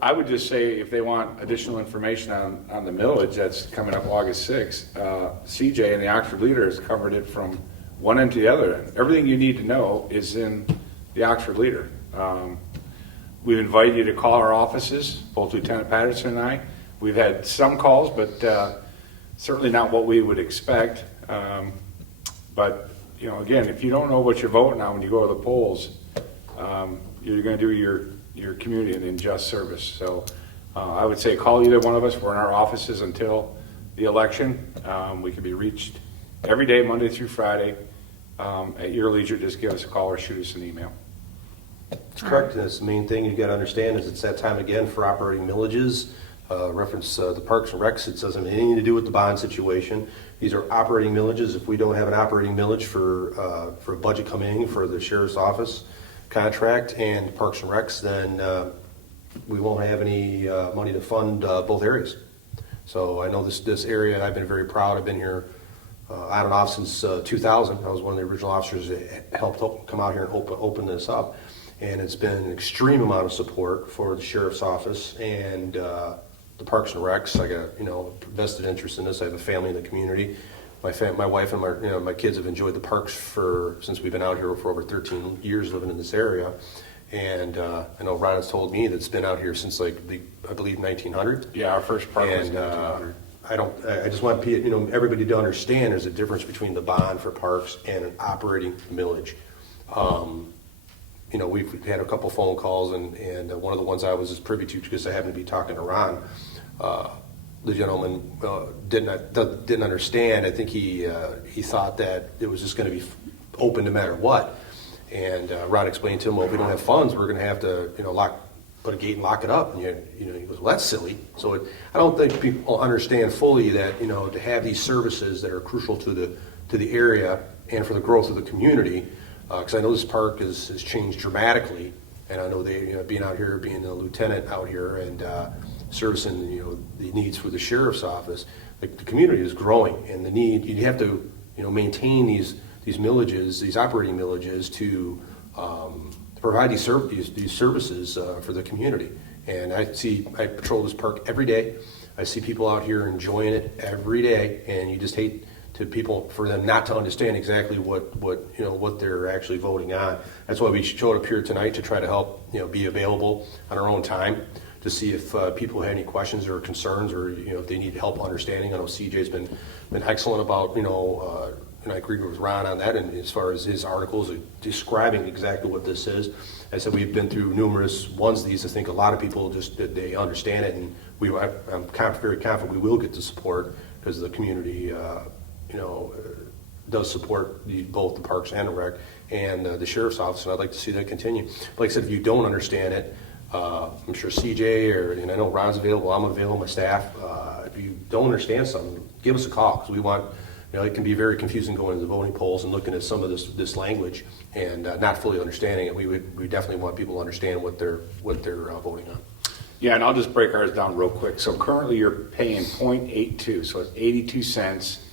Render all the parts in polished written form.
I would just say if they want additional information on the millage that's coming up August 6th, CJ and the Oxford Leader has covered it from one end to the other end. Everything you need to know is in the Oxford Leader. We invite you to call our offices, both Lieutenant Patterson and I. We've had some calls, but certainly not what we would expect. But, you know, again, if you don't know what you're voting on when you go to the polls, you're going to do your community an unjust service. So I would say call either one of us. We're in our offices until the election. We can be reached every day, Monday through Friday, at your leisure. Just give us a call or shoot us an email. That's correct. That's the main thing you got to understand is it's that time again for operating millages. Reference the Parks and Recs. It doesn't have anything to do with the bond situation. These are operating millages. If we don't have an operating millage for a budget coming for the sheriff's office contract and Parks and Recs, then we won't have any money to fund both areas. So I know this area. I've been very proud. I've been here on and off since 2000. I was one of the original officers that helped come out here and open this up. And it's been an extreme amount of support for the sheriff's office and the Parks and Recs. I got vested interest in this. I have a family in the community. My wife and my kids have enjoyed the parks since we've been out here for over 13 years living in this area. And I know Ron has told me that it's been out here since I believe 1900. Yeah, our first park was 1900. I just want everybody to understand there's a difference between the bond for parks and an operating millage. We've had a couple phone calls, and one of the ones I was privy to because I happened to be talking to Ron. The gentleman didn't understand. I think he thought that it was just going to be open no matter what. And Ron explained to him, well, if we don't have funds, we're going to have to put a gate and lock it up. And he goes, well, that's silly. So I don't think people understand fully that to have these services that are crucial to the area and for the growth of the community. Because I know this park has changed dramatically, and I know being out here, being a lieutenant out here, and servicing the needs for the sheriff's office, the community is growing, and the need you have to maintain these millages, these operating millages to provide these services for the community. And I patrol this park every day. I see people out here enjoying it every day, and you just hate for them not to understand exactly what they're actually voting on. That's why we showed up here tonight to try to help be available on our own time to see if people had any questions or concerns or if they need help understanding. I know CJ's been excellent about and I agree with Ron on that. And as far as his articles describing exactly what this is, I said we've been through numerous ones of these. I think a lot of people they understand it, and I'm very confident we will get the support because the community. Does support both the parks and the rec and the sheriff's office, and I'd like to see that continue. But like I said, if you don't understand it, I'm sure CJ and I know Ron's available, I'm available, my staff. If you don't understand something, give us a call because we want. It can be very confusing going to the voting polls and looking at some of this language and not fully understanding it. We definitely want people to understand what they're voting on. Yeah, and I'll just break ours down real quick. So currently you're paying 0.82, so it's 82 cents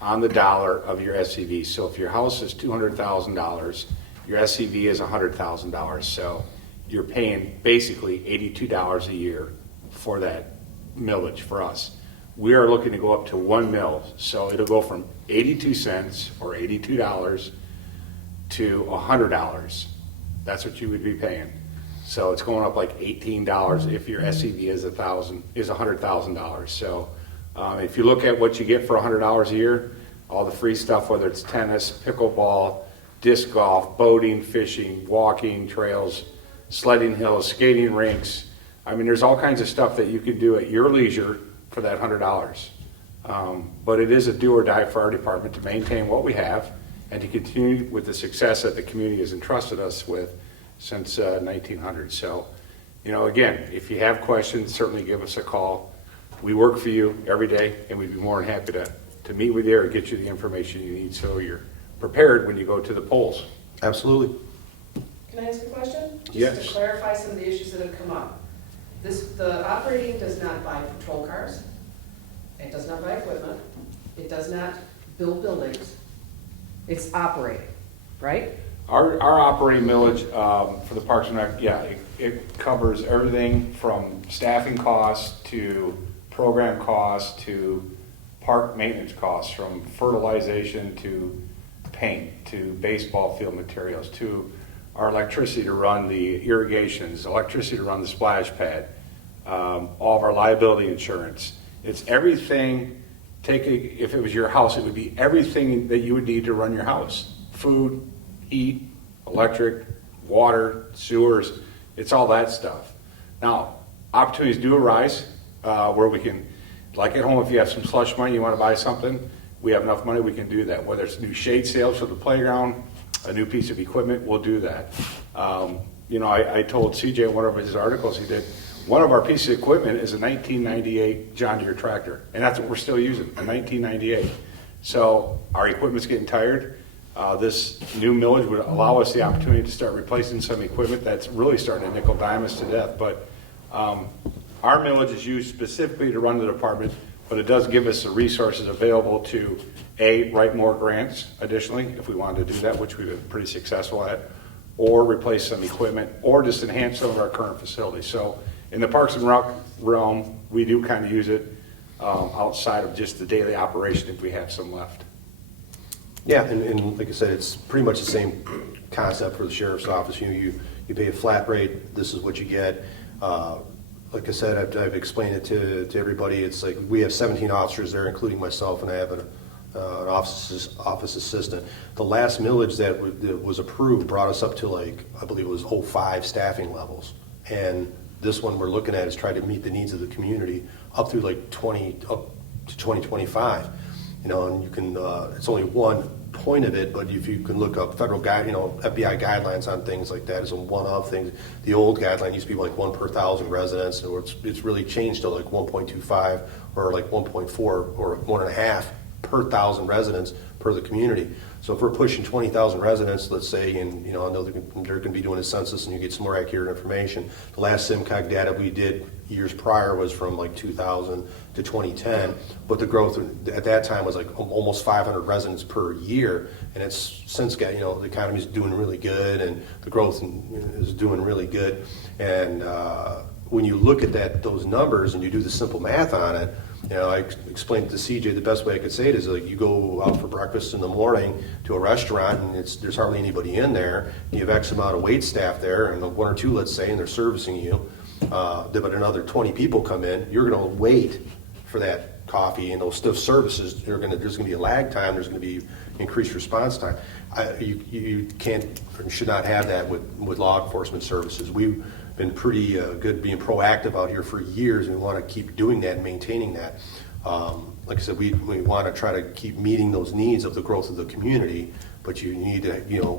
on the dollar of your SCV. So if your house is $200,000, your SCV is $100,000. So you're paying basically $82 a year for that millage for us. We are looking to go up to 1 mil. So it'll go from 82 cents or $82 to $100. That's what you would be paying. So it's going up like $18 if your SCV is $100,000. So if you look at what you get for $100 a year, all the free stuff, whether it's tennis, pickleball, disc golf, boating, fishing, walking trails, sledding hills, skating rinks. I mean, there's all kinds of stuff that you can do at your leisure for that $100. But it is a do or die for our department to maintain what we have and to continue with the success that the community has entrusted us with since 1900. So, again, if you have questions, certainly give us a call. We work for you every day, and we'd be more than happy to meet with you or get you the information you need so you're prepared when you go to the polls. Absolutely. Can I ask a question? Yes. Just to clarify some of the issues that have come up. The operating does not buy patrol cars. It does not buy equipment. It does not build buildings. It's operating, right? Our operating millage for the Parks and Rec, yeah, it covers everything from staffing costs to program costs to park maintenance costs, from fertilization to paint to baseball field materials to our electricity to run the irrigations, electricity to run the splash pad, all of our liability insurance. It's everything. If it was your house, it would be everything that you would need to run your house: food, heat, electric, water, sewers. It's all that stuff. Now, opportunities do arise where we can, like at home, if you have some slush money, you want to buy something, we have enough money, we can do that. Whether it's new shade sails for the playground, a new piece of equipment, we'll do that. I told CJ in one of his articles he did, one of our pieces of equipment is a 1998 John Deere tractor, and that's what we're still using, a 1998. So our equipment's getting tired. This new millage would allow us the opportunity to start replacing some equipment that's really starting to nickel dime us to death. But our millage is used specifically to run the department, but it does give us the resources available to, A, write more grants additionally, if we wanted to do that, which we've been pretty successful at, or replace some equipment, or just enhance some of our current facilities. So in the Parks and Rec realm, we do kind of use it outside of just the daily operation if we have some left. Yeah, and like I said, it's pretty much the same concept for the sheriff's office. You pay a flat rate, this is what you get. Like I said, I've explained it to everybody. It's like we have 17 officers there, including myself, and I have an office assistant. The last millage that was approved brought us up to, like, I believe it was 05 staffing levels. And this one we're looking at is trying to meet the needs of the community up through like up to 2025. And you can, it's only one point of it, but if you can look up federal FBI guidelines on things like that, is a one-off thing. The old guideline used to be like 1 per 1,000 residents, or it's really changed to like 1.25 or like 1.4 or 1.5 per 1,000 residents per the community. So if we're pushing 20,000 residents, let's say, and I know they're going to be doing a census and you get some more accurate information. The last SIMCOG data we did years prior was from like 2000 to 2010, but the growth at that time was like almost 500 residents per year, and it's since got, the economy's doing really good and the growth is doing really good. And when you look at those numbers and you do the simple math on it, I explained to CJ the best way I could say it is like you go out for breakfast in the morning to a restaurant and there's hardly anybody in there. You have X amount of wait staff there, and one or two, let's say, and they're servicing you. But another 20 people come in. You're going to wait for that coffee and those stiff services. There's going to be a lag time. There's going to be increased response time. You can't or should not have that with law enforcement services. We've been pretty good being proactive out here for years, and we want to keep doing that and maintaining that. Like I said, we want to try to keep meeting those needs of the growth of the community, but you need to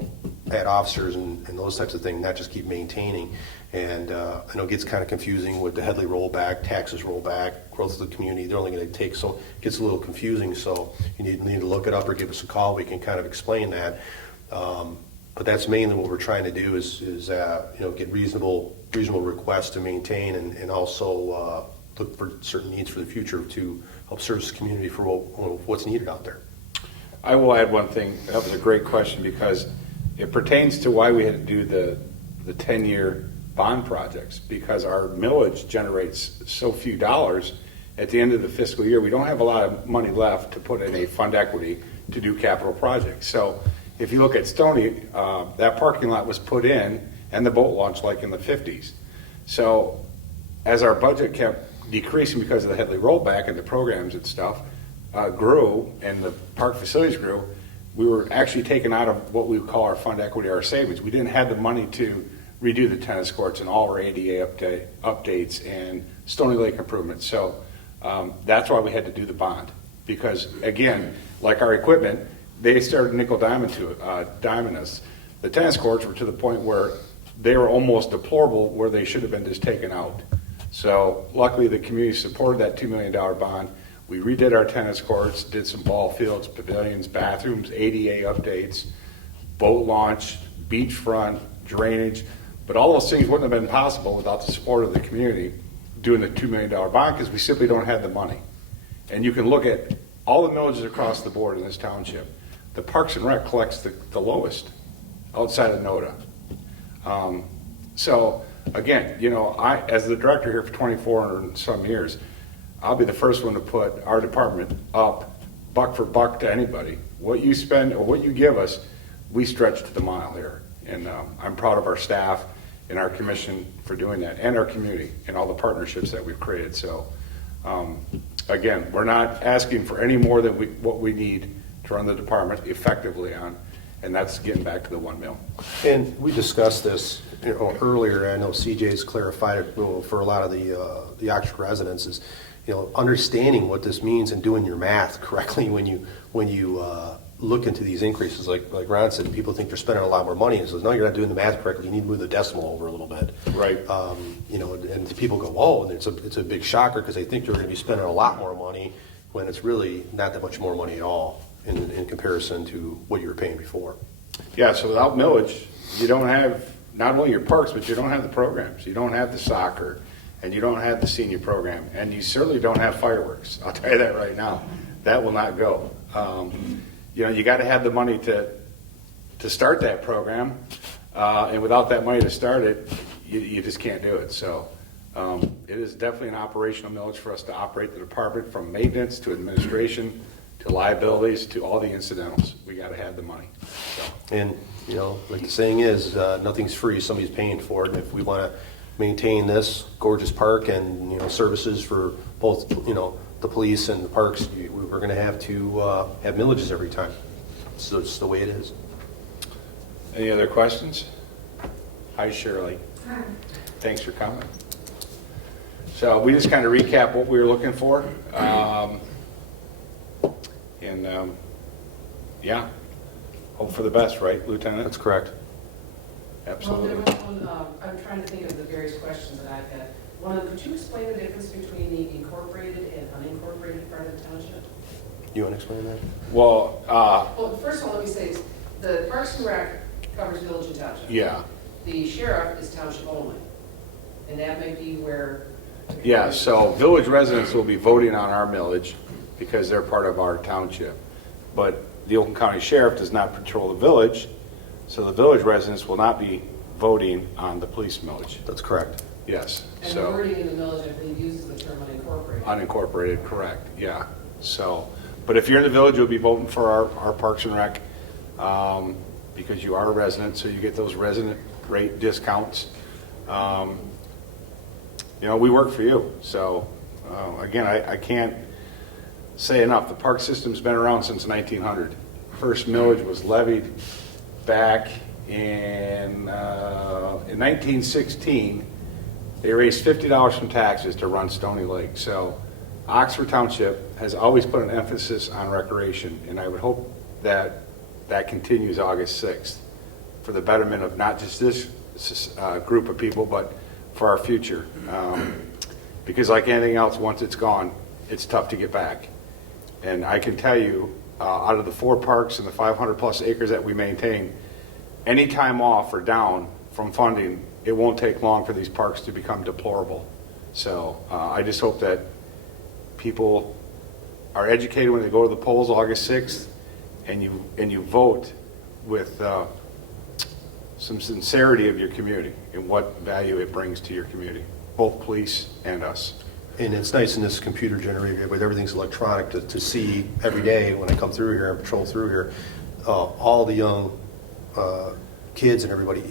add officers and those types of things, not just keep maintaining. And I know it gets kind of confusing with the Headley rollback, taxes rollback, growth of the community. They're only going to take, so it gets a little confusing. So you need to look it up or give us a call. We can kind of explain that. But that's mainly what we're trying to do is get reasonable requests to maintain and also look for certain needs for the future to help service the community for what's needed out there. I will add one thing. That was a great question because it pertains to why we had to do the 10-year bond projects, because our millage generates so few dollars at the end of the fiscal year. We don't have a lot of money left to put in a fund equity to do capital projects. So if you look at Stony, that parking lot was put in and the boat launch like in the 50s. So as our budget kept decreasing because of the Headley rollback and the programs and stuff grew and the park facilities grew, we were actually taken out of what we would call our fund equity, our savings. We didn't have the money to redo the tennis courts and all our ADA updates and Stony Lake improvements. So that's why we had to do the bond, because again, like our equipment, they started nickel diming us. The tennis courts were to the point where they were almost deplorable, where they should have been just taken out. So luckily the community supported that $2 million bond. We redid our tennis courts, did some ball fields, pavilions, bathrooms, ADA updates, boat launch, beachfront, drainage. But all those things wouldn't have been possible without the support of the community doing the $2 million bond, because we simply don't have the money. And you can look at all the villages across the board in this township. The Parks and Rec collects the lowest outside of NODA. So again, I, as the director here for 24 and some years, I'll be the first one to put our department up buck for buck to anybody. What you spend or what you give us, we stretch to the mile here. And I'm proud of our staff and our commission for doing that, and our community and all the partnerships that we've created. So again, we're not asking for any more than what we need to run the department effectively on, and that's getting back to the 1 mil. And we discussed this earlier. I know CJ's clarified it for a lot of the Oxford residents is, understanding what this means and doing your math correctly when you look into these increases. Like Ron said, people think they're spending a lot more money, and says, no, you're not doing the math correctly. You need to move the decimal over a little bit. Right. And people go, whoa, and it's a big shocker because they think they're going to be spending a lot more money when it's really not that much more money at all in comparison to what you were paying before. Yeah, so without millage, you don't have not only your parks, but you don't have the programs. You don't have the soccer, and you don't have the senior program, and you certainly don't have fireworks. I'll tell you that right now. That will not go. You got to have the money to start that program, and without that money to start it, you just can't do it. So it is definitely an operational millage for us to operate the department, from maintenance to administration to liabilities to all the incidentals. We got to have the money. So. And like the saying is, nothing's free. Somebody's paying for it. And if we want to maintain this gorgeous park and services for both the police and the parks, we're going to have millages every time. So it's the way it is. Any other questions? Hi, Shirley. Hi. Thanks for coming. So we just kind of recap what we were looking for. Yeah, hope for the best, right, Lieutenant? That's correct. Absolutely. Well, there was one, I'm trying to think of the various questions that I've had. One, could you explain the difference between the incorporated and unincorporated part of the township? You want to explain that? Well, Well, first of all, let me say, the Parks and Rec covers village and township. yeah. The sheriff is township only, and that may be where. Yeah, so village residents will be voting on our millage because they're part of our township. But the Oakland County Sheriff does not patrol the village, so the village residents will not be voting on the police millage. That's correct. Yes, And the so wording in the village, I believe, uses the term unincorporated. unincorporated, correct, yeah. So, but if you're in the village, you'll be voting for our Parks and Rec because you are a resident, so you get those resident rate discounts. We work for you. So, again, I can't say enough. The park system's been around since 1900. First millage was levied back in 1916. They raised $50 from taxes to run Stony Lake. So Oxford Township has always put an emphasis on recreation, and I would hope that that continues August 6th for the betterment of not just this group of people, but for our future. Because like anything else, once it's gone, it's tough to get back. And I can tell you, out of the 4 parks and the 500 plus acres that we maintain, any time off or down from funding, it won't take long for these parks to become deplorable. So I just hope that people are educated when they go to the polls August 6th, and you vote with some sincerity of your community and what value it brings to your community, both police and us. And it's nice in this computer generated, with everything's electronic, to see every day when I come through here and patrol through here, all the young kids and everybody,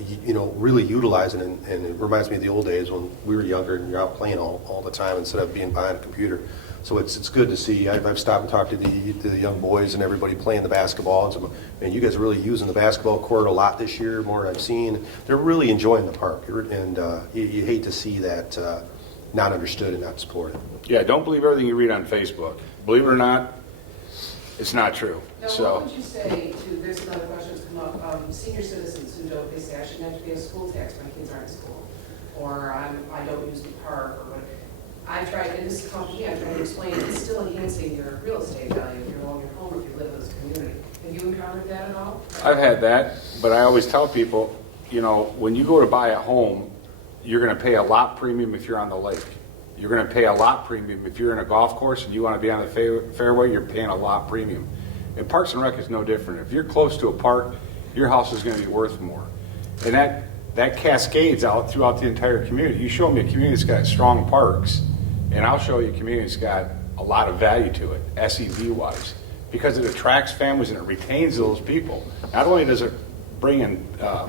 really utilizing it. And it reminds me of the old days when we were younger and you're out playing all the time instead of being behind a computer. So it's good to see. I've stopped and talked to the young boys and everybody playing the basketball. And so, man, you guys are really using the basketball court a lot this year, more than I've seen. They're really enjoying the park. And you hate to see that not understood and not supported. Yeah, don't believe everything you read on Facebook. Believe it or not, it's not true. Now, So, what would you say to, there's another question that's come up, senior citizens who don't, they say, I shouldn't have to pay a school tax, my kids aren't in school, or I don't use the park, or what. I tried, and this company, I tried to explain, it's still enhancing your real estate value if you own your home, if you live in this community. Have you encountered that at all? I've had that, but I always tell people, when you go to buy a home, you're going to pay a lot premium if you're on the lake. You're going to pay a lot premium if you're in a golf course and you want to be on the fairway, you're paying a lot premium. And Parks and Rec is no different. If you're close to a park your house is going to be worth more. And that cascades out throughout the entire community. You show me a community that's got strong parks, and I'll show you a community that's got a lot of value to it, SEV-wise, because it attracts families and it retains those people. Not only does it bring in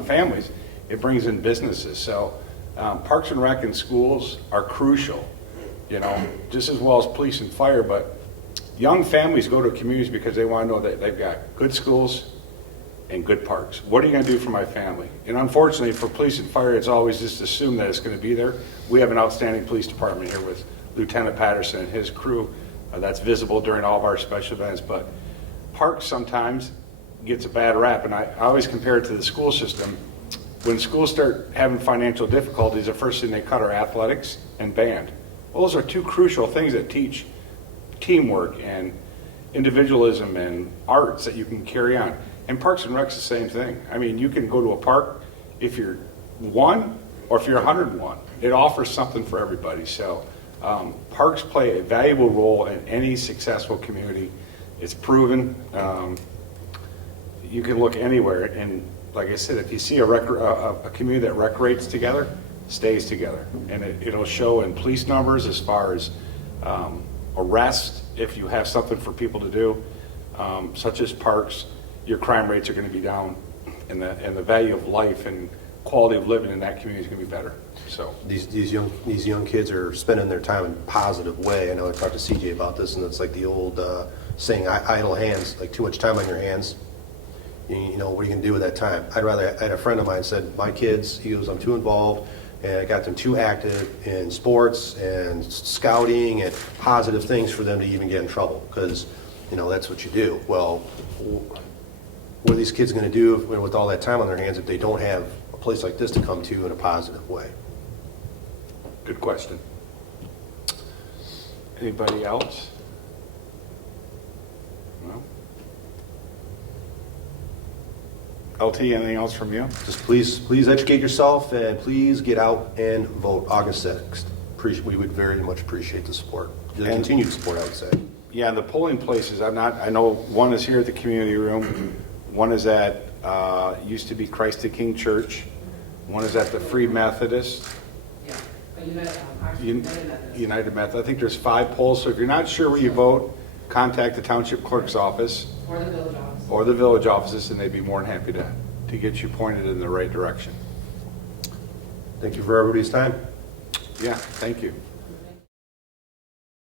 families, it brings in businesses. So Parks and Rec and schools are crucial, just as well as police and fire. But young families go to communities because they want to know that they've got good schools and good parks. What are you going to do for my family? And unfortunately for police and fire, it's always just assumed that it's going to be there. We have an outstanding police department here with Lieutenant Patterson and his crew. That's visible during all of our special events. But parks sometimes gets a bad rap, and I always compare it to the school system. When schools start having financial difficulties, the first thing they cut are athletics and band. Well, those are two crucial things that teach teamwork and individualism and arts that you can carry on. And Parks and Rec's the same thing. I mean, you can go to a park if you're 1 or if you're 101. It offers something for everybody. So parks play a valuable role in any successful community. It's proven. You can look anywhere, and like I said, if you see a community that recreates together, stays together, and it'll show in police numbers as far as arrests if you have something for people to do, such as parks. Your crime rates are going to be down, and the value of life and quality of living in that community is going to be better. So these young kids are spending their time in a positive way. I know I talked to CJ about this, and it's like the old saying, idle hands, like too much time on your hands. What are you going to do with that time? I had a friend of mine said, my kids, he goes, I'm too involved, and I got them too active in sports and scouting and positive things for them to even get in trouble, because, that's what you do. Well, what are these kids going to do with all that time on their hands if they don't have a place like this to come to in a positive way? Good question. Anybody else? No? LT, anything else from you? Just please educate yourself, and please get out and vote August 6th. We would very much appreciate the support, the continued support, I would say. Yeah, the polling places, I know one is here at the community room, one is at, used to be Christ the King Church, one is at the Free Methodist, Yeah, United Methodist. United Methodist. I think there's 5 polls, so if you're not sure where you vote, contact the Township Clerk's office. Or the village office. Or the village offices, and they'd be more than happy to get you pointed in the right direction. Thank you for everybody's time. Yeah, thank you.